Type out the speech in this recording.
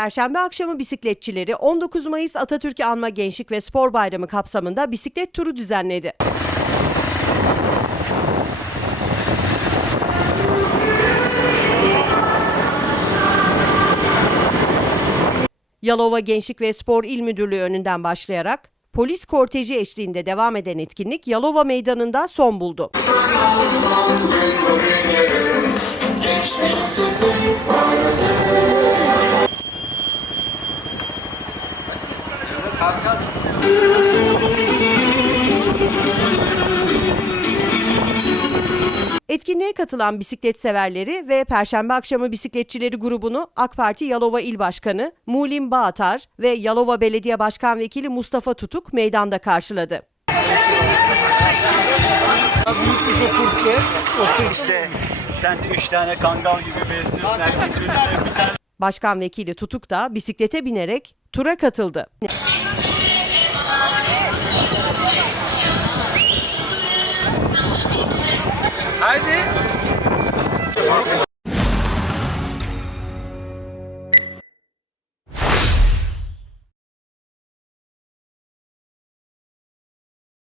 Perşembe akşamı bisikletçileri 19 Mayıs Atatürk Anma Gençlik ve Spor Bayramı kapsamında bisiklet turu düzenledi. Yalova Gençlik ve Spor İl Müdürlüğü önünden başlayarak polis korteji eşliğinde devam eden etkinlik Yalova Meydanı'nda son buldu. Etkinliğe katılan bisiklet severleri ve Perşembe akşamı bisikletçileri grubunu AK Parti Yalova İl Başkanı Mulim Bağatar ve Yalova Belediye Başkan Vekili Mustafa Tutuk meydanda karşıladı. Büyükmüş o. İşte sen üç tane kangal gibi besliyorsun. Erkek bir tane Başkan Vekili Tutuk da bisiklete binerek tura katıldı.